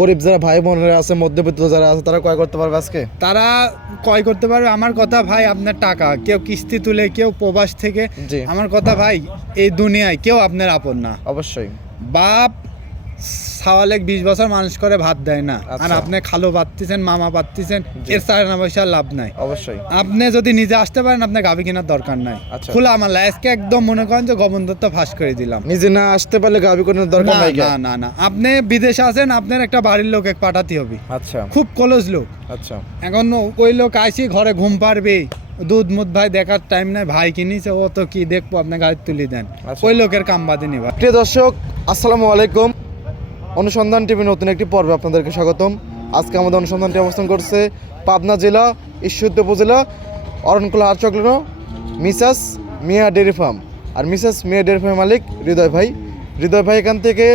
গরিব যারা ভাই বোনেরা আছে মধ্যবিত্ত যারা আছে তারা ক্রয় করতে পারবে আজকে? তারা ক্রয় করতে পারবে। আমার কথা ভাই আপনার টাকা। কেউ কিস্তি তুলে কেউ প্রবাস থেকে। আমার কথা ভাই এই দুনিয়ায় কেউ আপনার আপন না। অবশ্যই। বাপ সাওয়ালেক বিশ বছর মানুষ করে ভাত দেয় না। আর আচ্ছা। আপনি খালো পাচ্ছেন মামা পাচ্ছেন এর না পয়সা লাভ নাই। অবশ্যই। আপনি যদি নিজে আসতে পারেন আপনার গাভি কেনার দরকার নাই। আচ্ছা। খোলা আমার লাইফকে একদম মনে করেন যে গোবন্ধত্ব ফাঁস করে দিলাম। নিজে না আসতে পারলে গাবি কোনো দরকার নাই না না না। আপনি বিদেশে আছেন আপনার একটা বাড়ির লোক এক পাঠাতে হবে। আচ্ছা। খুব ক্লোজ লোক। আচ্ছা। এখন ওই লোক আইসি ঘরে ঘুম পারবে দুধ মুধ ভাই দেখার টাইম নাই ভাই কিনিছে ও তো কি দেখব আপনি গাড়ি তুলে দেন। আচ্ছা। ওই লোকের কাম বাদিনি ভাই প্রিয় দর্শক আসসালামু আলাইকুম। অনুসন্ধান টিভি নতুন একটি পর্বে আপনাদেরকে স্বাগতম। আজকে আমাদের অনুসন্ধানটি অবস্থান করছে পাবনা জেলা ঈশ্বরদী উপজেলা অরণকুলা হাটচক্র মিসাস মিয়া ডেয়ারি ফার্ম। আর মিসাস মিয়া ডেয়ারি ফার্ম মালিক হৃদয় ভাই। হৃদয় ভাই এখান থেকে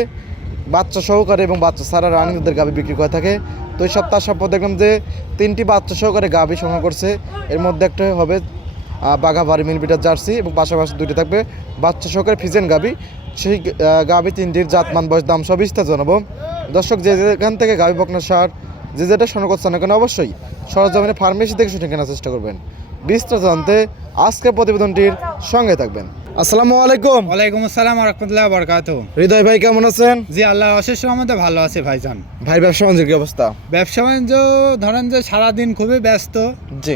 বাচ্চা সহকারে এবং বাচ্চা সারা রানিং দুধের গাভি বিক্রি করে থাকে। তো এই সপ্তাহ সপ্তাহ দেখলাম যে তিনটি বাচ্চা সহকারে গাভি সংগ্রহ করছে। এর মধ্যে একটা হবে আহ, বাঘাবাড়ি মিলবিটার জার্সি এবং পাশাপাশি দুটি থাকবে বাচ্চা সহকারে ফিজেন গাবি সেই গাভি তিনটির জাতমান বয়স দাম সব বিস্তার জানাব। দর্শক যে যেখান থেকে গাভি বকনা সার যে যেটা শোনা করছে না কেন অবশ্যই সরজমিনে ফার্মেসি থেকে শুনে কেনার চেষ্টা করবেন। বিস্তার জানতে আজকের প্রতিবেদনটির সঙ্গে থাকবেন। আসসালামু আলাইকুম। ওয়ালাইকুম আসসালাম রহমতুল্লাহ বরকাত হৃদয় ভাই কেমন আছেন? জি আল্লাহ অশেষ রহমতে ভালো আছে ভাইজান। ভাই ব্যবসা বাণিজ্যের কি অবস্থা? ব্যবসা বাণিজ্য ধরেন যে সারাদিন খুবই ব্যস্ত। জি।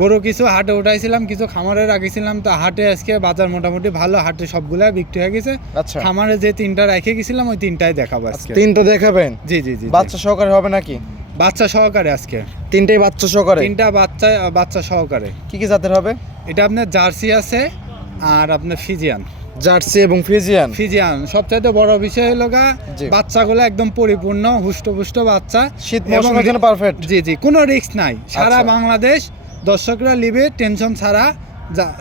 গরু কিছু হাটে উঠাইছিলাম কিছু খামারে রাখিছিলাম তো হাটে আজকে বাজার মোটামুটি ভালো হাটে সবগুলা বিক্রি হয়ে গেছে। আচ্ছা। খামারে যে তিনটা রেখে গেছিলাম ওই তিনটাই দেখাবো আজকে। তিনটা দেখাবেন? জি জি জি। বাচ্চা সহকারে হবে নাকি? বাচ্চা সহকারে আজকে। তিনটেই বাচ্চা সহকারে? তিনটা বাচ্চা বাচ্চা সহকারে। কি কি জাতের হবে? এটা আপনার জার্সি আছে আর আপনার ফিজিয়ান। জার্সি এবং ফ্রিজিয়ান ফিজিয়ান। সবচাইতে বড় বিষয় হলো গা। বাচ্চাগুলো একদম পরিপূর্ণ হুষ্টপুষ্ট বাচ্চা। শীত মৌসুমের জন্য পারফেক্ট জি জি কোনো রিস্ক নাই। সারা আচ্ছা। বাংলাদেশ দর্শকরা লিবে টেনশন ছাড়া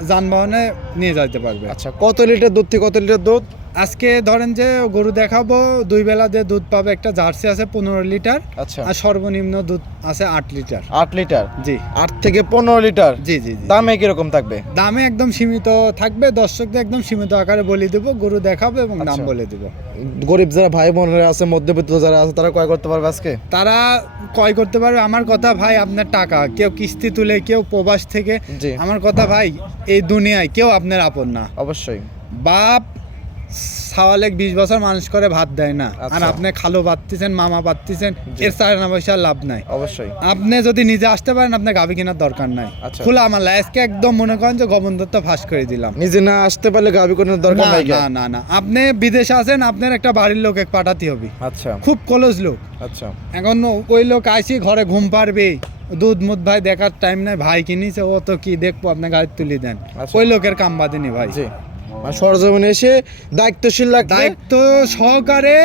যানবাহনে নিয়ে যাইতে পারবে। আচ্ছা কত লিটার দুধ থেকে কত লিটার দুধ? আজকে ধরেন যে গরু দেখাবো দুই বেলা দিয়ে দুধ পাবে একটা জার্সি আছে পনেরো লিটার আচ্ছা। আর সর্বনিম্ন দুধ আছে আট লিটার। আট লিটার? জি। আট থেকে পনেরো লিটার? জি জি জি। দামে কীরকম থাকবে? দামে একদম সীমিত থাকবে দর্শকদের একদম সীমিত আকারে বলে দেবো গরু দেখাবো এবং দাম আচ্ছা। বলে দেবো। গরিব যারা ভাই বোনেরা আছে মধ্যবিত্ত যারা আছে তারা ক্রয় করতে পারবে আজকে? তারা ক্রয় করতে পারবে। আমার কথা ভাই আপনার টাকা। কেউ কিস্তি তুলে কেউ প্রবাস থেকে আমার কথা ভাই এই দুনিয়ায় কেউ আপনার আপন না। অবশ্যই। বাপ সাওয়ালেক বিশ বছর মানুষ করে ভাত দেয় না। আর আচ্ছা। আপনি খালো পাচ্ছেন মামা পাচ্ছেন এর চার না পয়সা লাভ নাই। অবশ্যই। আপনি যদি নিজে আসতে পারেন আপনার গাভি কেনার দরকার নাই। আচ্ছা। খোলা আমার লাইফকে একদম মনে করেন যে গোবন্ধত্ব ফাঁস করে দিলাম। নিজে না আসতে পারলে গাভি কোনো দরকার নাই না না না। আপনি বিদেশে আছেন আপনার একটা বাড়ির লোক এক পাঠাতে হবে। আচ্ছা। খুব ক্লোজ লোক। আচ্ছা। এখন ওই লোক আইসি ঘরে ঘুম পারবে দুধ মুধ ভাই দেখার টাইম নাই। ভাই কিনিছে ও তো কি দেখব আপনি গাড়ি তুলে দেন। আচ্ছা। ওই লোকের কাম বাদিনি ভাই। মানে সরজমিনে এসে দায়িত্বশীল লাগবে দায়িত্ব সহকারে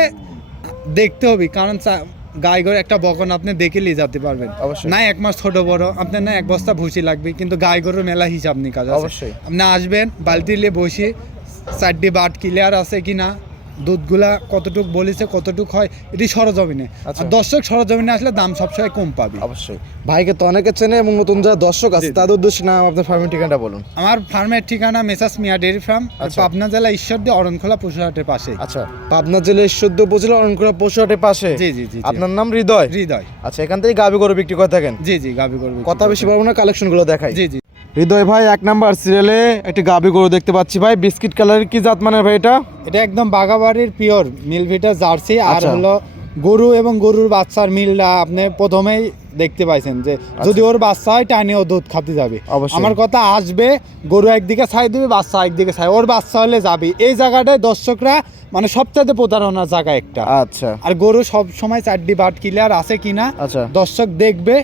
দেখতে হবে কারণ গায়ে গরু একটা বকন আপনি দেখে নিয়ে যেতে পারবেন অবশ্যই। না এক মাস ছোট বড় আপনার না এক বস্তা ভুসি লাগবে কিন্তু গায়ে গরুর মেলা হিসাব নিকাজ অবশ্যই। আপনি আসবেন বালতি নিয়ে বসে চারটি বাট ক্লিয়ার আছে কিনা দুধগুলা কতটুক বলেছে কতটুক হয় এটি সরজমিনে। আচ্ছা। আর দর্শক সরজমিনে আসলে দাম সবসময় কম পাবে। অবশ্যই। ভাইকে তো অনেকে চেনে এবং নতুন যারা দর্শক আছে। তাদের উদ্দেশ্যে নাম আপনার ফার্মের ঠিকানাটা বলুন। আমার ফার্মের ঠিকানা মেসাস মিয়া ডেয়ারি ফার্ম আচ্ছা। পাবনা জেলা ঈশ্বরদী অরণখোলা পশুহাটের পাশে। আচ্ছা। পাবনা জেলা ঈশ্বরদী উপজেলা অরণকুড়া পশুহাটের পাশে? জি জি জি। আপনার নাম হৃদয়? হৃদয়। আচ্ছা এখান থেকে গাভি গরু বিক্রি করে থাকেন? জি জি গাবি করবি কথা বেশি পারব না কালেকশনগুলো দেখাই। জি জি। হৃদয় ভাই এক নাম্বার সিরিয়ালে একটি গাভি গরু দেখতে পাচ্ছি ভাই। বিস্কিট কালারের কি জাত মানের ভাই এটা? এটা একদম বাগাবাড়ির পিওর মিলভিটা জার্সি আর আচ্ছা। হলো গরু এবং গরুর বাচ্চার মিলটা আপনি প্রথমেই দেখতে পাইছেন যে যদি ওর বাচ্চা হয় টানিও দুধ খাতে যাবে। আমার কথা আসবে গরু একদিকে ছাই দিবে বাচ্চা একদিকে ছাই। ওর বাচ্চা হলে যাবে। এই জায়গাটায় দর্শকরা মানে সবচাইতে প্রতারণার জায়গা একটা। আচ্ছা। আর গরু সব সময় চারটি বাট ক্লিয়ার আছে কিনা আচ্ছা। দর্শক দেখবে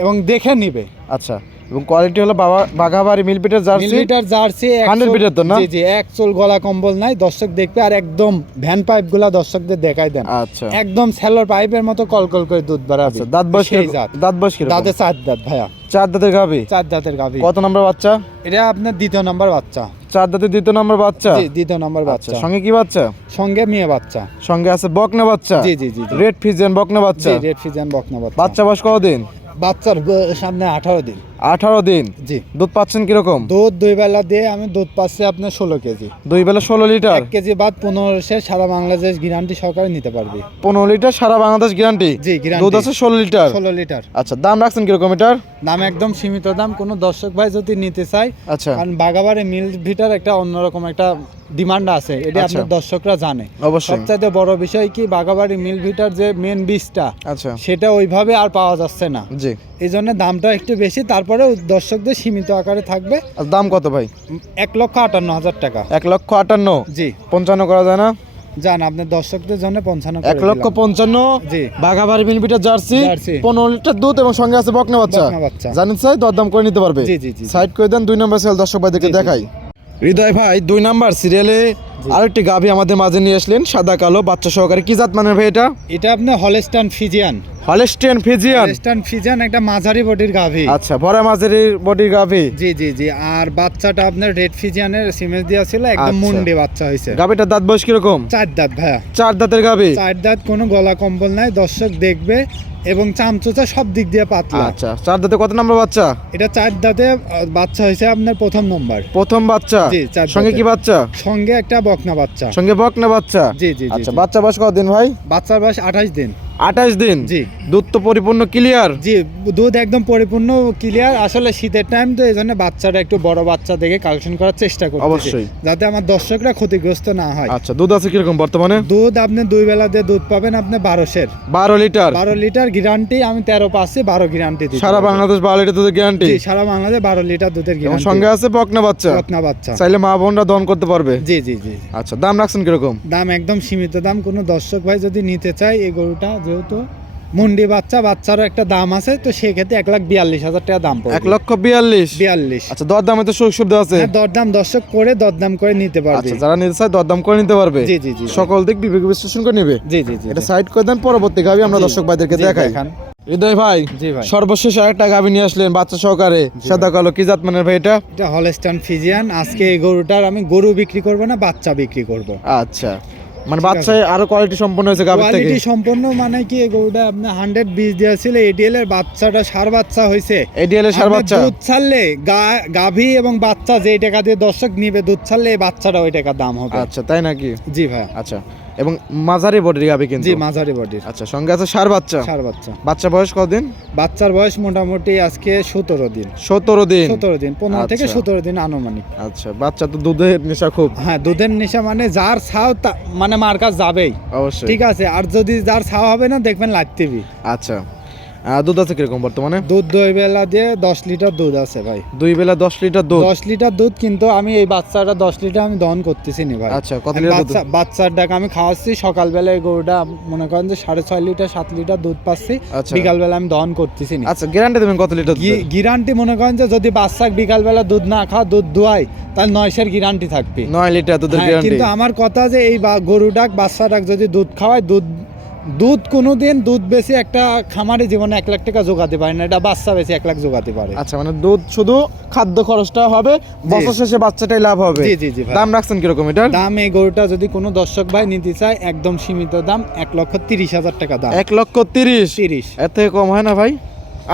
এবং দেখে নিবে। আচ্ছা। এবং কোয়ালিটি হলো বাবা বাঘাবাড়ি মিলপিটের জার্সি মিলিটার জার্সি 100 চুল- বিটের তো না? জি জি এক চুল গলা কম্বল নাই। দর্শক দেখবে আর একদম ভ্যান পাইপগুলা দর্শকদের দেখাই দেন। আচ্ছা। একদম স্যালোর পাইপের মতো কলকল করে দুধ বাড়াবে। আচ্ছা দাঁত? জাত। দাঁত বয়স কীরকম? দাঁতে চার দাঁত ভাইয়া। চার দাঁতের গাভি? চার দাঁতের গাভি। কত নম্বর বাচ্চা? এটা আপনার দ্বিতীয় নম্বর বাচ্চা। চার দাঁতের দ্বিতীয় নম্বর বাচ্চা? জি দ্বিতীয় নম্বর আচ্ছা বাচ্চা। সঙ্গে কি বাচ্চা? সঙ্গে মেয়ে বাচ্চা। সঙ্গে আছে বকনা বাচ্চা? জি জি জি রেড ফিজেন বকনা বাচ্চা? জি রেড ফিজান বকনা বাচ্চা। বাচ্চা বয়স কতদিন? বাচ্চার সামনে আঠারো দিন। আঠারো দিন? জি। দুধ পাচ্ছেন কীরকম? দুধ দুই বেলা দিয়ে আমি দুধ পাচ্ছি আপনার ষোলো কেজি। দুই বেলা ষোলো লিটার? এক কেজি বাদ পনেরোশো সারা বাংলাদেশ গ্যারান্টি সহকারে নিতে পারবে। পনেরো লিটার সারা বাংলাদেশ গ্যারান্টি? জি দুধ আছে ষোলো লিটার? ষোলো লিটার। আচ্ছা দাম রাখছেন কীরকম এটার? দাম একদম সীমিত দাম। কোনো দর্শক ভাই যদি নিতে চায় আচ্ছা। কারণ বাগাবাড়ি মিল ভিটার একটা অন্যরকম একটা ডিমান্ড আছে। এটা আচ্ছা। আপনার দর্শকরা জানে। অবশ্যই। সবচাইতে বড় বিষয় কি বাগাবাড়ি মিল ভিটার যে মেন বীজটা আচ্ছা। সেটা ওইভাবে আর পাওয়া যাচ্ছে না। জি। এই জন্য দামটা একটু বেশি তারপরেও দর্শকদের সীমিত আকারে থাকবে। আর দাম কত ভাই? এক লক্ষ আটান্ন হাজার টাকা। এক লক্ষ আটান্ন? জি। পঞ্চান্ন করা যায় না? যান আপনি দর্শকদের জন্য পঞ্চান্ন এক লক্ষ পঞ্চান্ন? জি। বাঘাবাড়ি মিলিমিটার জার্সি। পনেরো লিটার দুধ এবং সঙ্গে আছে বকনা বাচ্চা। জানেন স্যার দরদাম করে নিতে পারবে। সাইড করে দেন দুই নম্বর সেল দর্শক ভাইদেরকে দেখাই। হৃদয় ভাই দুই নাম্বার সিরিয়ালে আরেকটি গাভি আমাদের মাঝে নিয়ে আসলেন সাদা কালো বাচ্চা সহকারে। কি জাত মানের ভাই এটা? এটা আপনার Holstein Friesian. Holstein Friesian? Holstein Friesian একটা মাঝারি বডির গাভী। আচ্ছা বড় মাঝের বডির গাভি? জি জি জি। আর বাচ্চাটা আপনার রেড ফিজিয়ানের সিমেজ দেওয়া ছিল একদম আচ্ছা। মুন্ডে বাচ্চা হয়েছে গাভিটার দাঁত বয়স কীরকম? চার দাঁত ভাইয়া। চার দাঁতের গাভি? চার দাঁত কোনো গলা কম্বল নাই। দর্শক দেখবে এবং চামচোচা সব দিক দিয়ে পাতলা। আচ্ছা চার দাঁতে কত নম্বর বাচ্চা? এটা চার দাঁতে বাচ্চা হয়েছে আপনার প্রথম নম্বর। প্রথম বাচ্চা? জি, চার সঙ্গে কি বাচ্চা? সঙ্গে একটা বকনা বাচ্চা। সঙ্গে বকনা বাচ্চা? জি জি আচ্ছা বাচ্চা বয়স কত দিন ভাই? বাচ্চার বয়স আঠাশ দিন। আঠাশ দিন? জি। দুধ তো পরিপূর্ণ ক্লিয়ার জি দুধ একদম পরিপূর্ণ ক্লিয়ার আসলে শীতের টাইম তো এই জন্য বাচ্চাটা একটু বড় বাচ্চা দেখে কালেকশন করার চেষ্টা করছি অবশ্যই। যাতে আমার দর্শকরা ক্ষতিগ্রস্ত না হয়। আচ্ছা দুধ আছে কীরকম বর্তমানে? দুধ আপনি দুই বেলা দিয়ে দুধ পাবেন আপনি বারোশের। বারো লিটার? বারো লিটার গ্যারান্টি আমি তেরো পাচ্ছি বারো গ্যারান্টি সারা বাংলাদেশ বারো লিটার দুধের গ্যারান্টি জি সারা বাংলাদেশ বারো লিটার দুধের গ্যারান্টি সঙ্গে আছে বকনা বাচ্চা? রত্না বাচ্চা। চাইলে মা বোনরা দন করতে পারবে? জি জি জি। আচ্ছা দাম রাখছেন কীরকম? দাম একদম সীমিত। দাম কোনো দর্শক ভাই যদি নিতে চায় এই গরুটা যেহেতু মুন্ডি বাচ্চা বাচ্চারও একটা দাম আছে তো সেক্ষেত্রে এক লাখ বিয়াল্লিশ হাজার টাকা দাম পড়বে। এক লক্ষ বিয়াল্লিশ? বিয়াল্লিশ। আচ্ছা দর দামে তো সুযোগ সুবিধা আছে। হ্যাঁ, দরদাম দর্শক করে দরদাম করে নিতে পারবে। আচ্ছা যারা নিতে চায় দরদাম করে নিতে পারবে। জি জি জি সকল দিক বিবেক বিশ্লেষণ করে নিবে। জি জি জি এটা সাইড করে দেন পরবর্তী গাবি আমরা দর্শক ভাইদেরকে দেখাই। হৃদয় ভাই জি ভাই। সর্বশেষ আরেকটা গাবি নিয়ে আসলেন বাচ্চা সহকারে। সাদা কালো কি জাত মানের ভাই এটা? এটা হলস্টান ফিজিয়ান। আজকে এই গরুটার আমি গরু বিক্রি করব না বাচ্চা বিক্রি করব। আচ্ছা। মানে বাচ্চায় আরও কোয়ালিটি সম্পন্ন হয়েছে গাভীর থেকে। কোয়ালিটি সম্পন্ন মানে কি গরুটা আপনি হান্ড্রেড বীজ দিয়েছিল ছিল এডিএল এর বাচ্চাটা সার বাচ্চা হয়েছে। এডিএল এর সার বাচ্চা? দুধ ছাড়লে গাভী এবং বাচ্চা যেই টাকা দিয়ে দর্শক নিবে দুধ ছাড়লে এই বাচ্চাটা ওই টাকা দাম হবে। আচ্ছা তাই নাকি? জি ভাই আচ্ছা। এবং মাঝারি বডির গাবি কিন্তু? জি মাঝারি বডির আচ্ছা সঙ্গে আছে সার বাচ্চা? সার বাচ্চা। বাচ্চা বয়স কতদিন বাচ্চার বয়স মোটামুটি আজকে সতেরো দিন। সতেরো দিন? সতেরো দিন পনেরো থেকে আচ্ছা। সতেরো দিন আনুমানিক। আচ্ছা বাচ্চা তো দুধের নেশা খুব। হ্যাঁ দুধের নেশা মানে যার ছাও মানে মার কাছ যাবেই। অবশ্যই। ঠিক আছে আর যদি যার ছাও হবে না দেখবেন লাগতেবি আচ্ছা। দুধ আছে কীরকম বর্তমানে? দুধ দই বেলা দিয়ে দশ লিটার দুধ আছে ভাই। দুই বেলা দশ লিটার দুধ? দশ লিটার দুধ কিন্তু আমি এই বাচ্চাটা দশ লিটার আমি দহন করতেছি নি ভাই। আচ্ছা কত লিটার বাচ্চার ডাক আমি খাওয়াচ্ছি সকালবেলা এই গরুটা মনে করেন যে সাড়ে ছয় লিটার সাত লিটার দুধ পাচ্ছি আচ্ছা। বিকালবেলা আমি দহন করতেছি নি। আচ্ছা গ্যারান্টি দেবেন কত লিটার দুধ? গিরান্টি মনে করেন যে যদি বাচ্চা বিকালবেলা দুধ না খাওয়া দুধ দোয়াই তাহলে নয়শের গিরান্টি থাকবে। নয় লিটার দুধের গ্যারান্টি কিন্তু আমার কথা যে এই গরুটাক বাচ্চাটাক যদি দুধ খাওয়ায় দুধ দুধ কোনো দিন দুধ বেশি একটা খামারে জীবনে এক লাখ টাকা জোগাতে পারে না এটা বাচ্চা বেশি এক লাখ জোগাতে পারে। আচ্ছা মানে দুধ শুধু খাদ্য খরচটা হবে বছর শেষে বাচ্চাটাই লাভ হবে। জি জি জি দাম রাখছেন কীরকম এটা দাম এই গরুটা যদি কোনো দর্শক ভাই নিতে চায় একদম সীমিত দাম এক লক্ষ তিরিশ হাজার টাকা দাম। এক লক্ষ তিরিশ? তিরিশ। এর থেকে কম হয় না ভাই?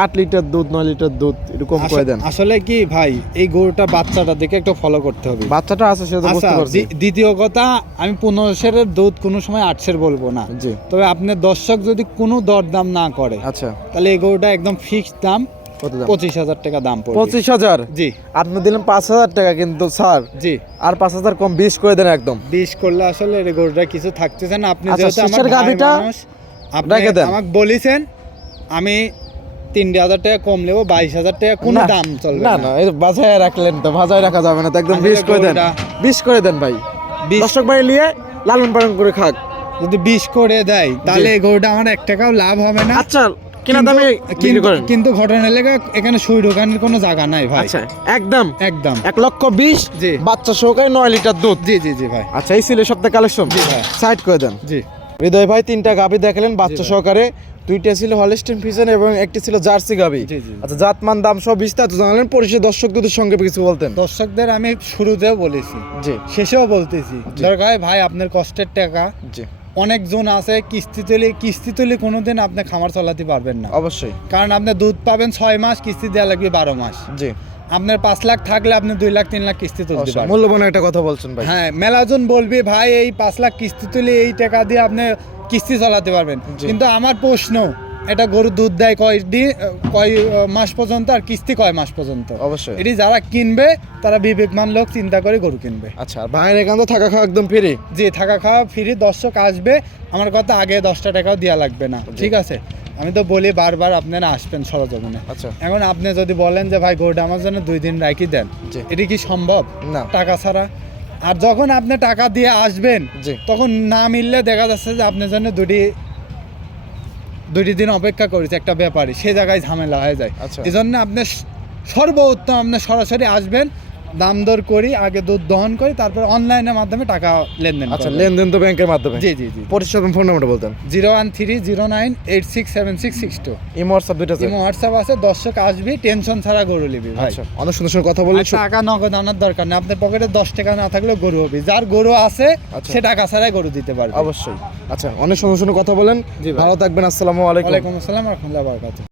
আট লিটার দুধ নয় লিটার দুধ একটু কম করে দেন। আসলে কি ভাই এই গরুটা বাচ্চাটা দেখে একটু ফলো করতে হবে। বাচ্চাটা আছে সেটা আচ্ছা বুঝতে পারছি। দ্বিতীয় কথা আমি পনেরোশের দুধ কোনো সময় আটশের বলব না। জি। তবে আপনার দর্শক যদি কোনো দরদাম না করে আচ্ছা। তাহলে এই গরুটা একদম ফিক্সড দাম পঁচিশ হাজার টাকা দাম পঁচিশ হাজার? জি। আপনি দিলেন পাঁচ হাজার টাকা কিন্তু স্যার। জি। আর পাঁচ হাজার কম বিশ করে দেন একদম। বিশ করলে আসলে এই গরুটা কিছু থাকতেছে না। আপনি আচ্ছা, যেহেতু আমার শেষের ভাই গাভীটা মানুষ, আপনি রেখে দেন। আমাকে বলেছেন আমি তিন হাজার টাকা কম নেব বাইশ হাজার টাকা কোনো দাম চলবে না না। বাজায় রাখলেন তো বাজায় রাখা যাবে না তো একদম বিশ করে দেন। বিশ করে দেন ভাই। দর্শক ভাই নিয়ে লালন পালন করে খাক। যদি বিশ করে দেয় তাহলে গরুটা আমার এক টাকাও লাভ হবে না। আচ্ছা কেনা কিন্তু- দামে কিন্তু ঘটনা লেগে এখানে সুই ঢোকানোর কোনো জায়গা নাই ভাই। আচ্ছা একদম। একদম। এক লক্ষ বিশ জি। বাচ্চা সহকারে নয় লিটার দুধ। জি জি জি ভাই। আচ্ছা এই ছিল সপ্তাহে কালেকশন জি ভাই। সাইড করে দেন। জি। হৃদয় ভাই তিনটা গাভি দেখালেন বাচ্চা সহকারে দুইটা ছিল হলস্টেন ফিজন এবং একটি ছিল জার্সি জি। আচ্ছা জাতমান দাম সব বিস্তারিত জানালেন। পরিষদ দর্শকদের সঙ্গে কিছু বলতেন। দর্শকদের আমি শুরুতেও বলেছি। জি। শেষেও বলতেছি। দরকার হয় ভাই আপনার কষ্টের টাকা। জি। অনেকজন আছে কিস্তি তুলে কিস্তি তুলে কোনোদিন আপনি খামার চালাতে পারবেন না। অবশ্যই। কারণ আপনি দুধ পাবেন ছয় মাস কিস্তি দেওয়া লাগবে বারো মাস। জি। আপনার পাঁচ লাখ থাকলে আপনি দুই লাখ তিন লাখ কিস্তি তুলতে পারবেন। মূল্যবান একটা কথা বলছেন ভাই। হ্যাঁ মেলাজন বলবি ভাই এই পাঁচ লাখ কিস্তি তুলে এই টাকা দিয়ে আপনি কিস্তি চালাতে পারবেন। কিন্তু আমার প্রশ্ন এটা গরু দুধ দেয় কয় দিন কয় মাস পর্যন্ত আর কিস্তি কয় মাস পর্যন্ত? অবশ্যই। এটি যারা কিনবে তারা বিবেকমান লোক চিন্তা করে গরু কিনবে। আচ্ছা আর ভাইয়ের এখান তো থাকা খাওয়া একদম ফ্রি যে থাকা খাওয়া ফ্রি দর্শক আসবে। আমার কথা আগে দশটা টাকাও দেওয়া লাগবে না ঠিক আছে? আমি তো বলি বারবার আপনারা আসবেন সরজমিনে। আচ্ছা। এখন আপনি যদি বলেন যে ভাই গরুটা আমার জন্য দুই দিন রাখি দেন। জি। এটি কি সম্ভব? না। টাকা ছাড়া? আর যখন আপনি টাকা দিয়ে আসবেন তখন না মিললে দেখা যাচ্ছে যে আপনার জন্য দুটি দুটি দিন অপেক্ষা করেছে একটা ব্যাপারে সে জায়গায় ঝামেলা হয়ে যায়। আচ্ছা। এই জন্য আপনি সর্বোত্তম আপনি সরাসরি আসবেন দাম দর করি আগে দুধ দহন করি তারপর অনলাইনের মাধ্যমে টাকা লেনদেন আচ্ছা লেনদেন তো ব্যাংকের মাধ্যমে? জি জি জি। পরিচিত ফোন নাম্বারটা বলতেন। Zero one three zero nine eight six seven six six two. Imo WhatsApp দুইটা আছে। ইমো হোয়াটসঅ্যাপ আছে দর্শক আসবি টেনশন ছাড়া গরু নিবি ভাই। আচ্ছা অনেক সুন্দর সুন্দর কথা আর টাকা নগদ আনার দরকার নেই আপনার পকেটে দশ টাকা না থাকলেও গরু হবে। যার গরু আছে আচ্ছা। সে টাকা ছাড়াই গরু দিতে পারবে। অবশ্যই। আচ্ছা অনেক সুন্দর সুন্দর কথা বলেন। ভালো থাকবেন আসসালামু আলাইকুম। ওয়ালাইকুম আসসালাম রহমতুল্লাহ বারকাত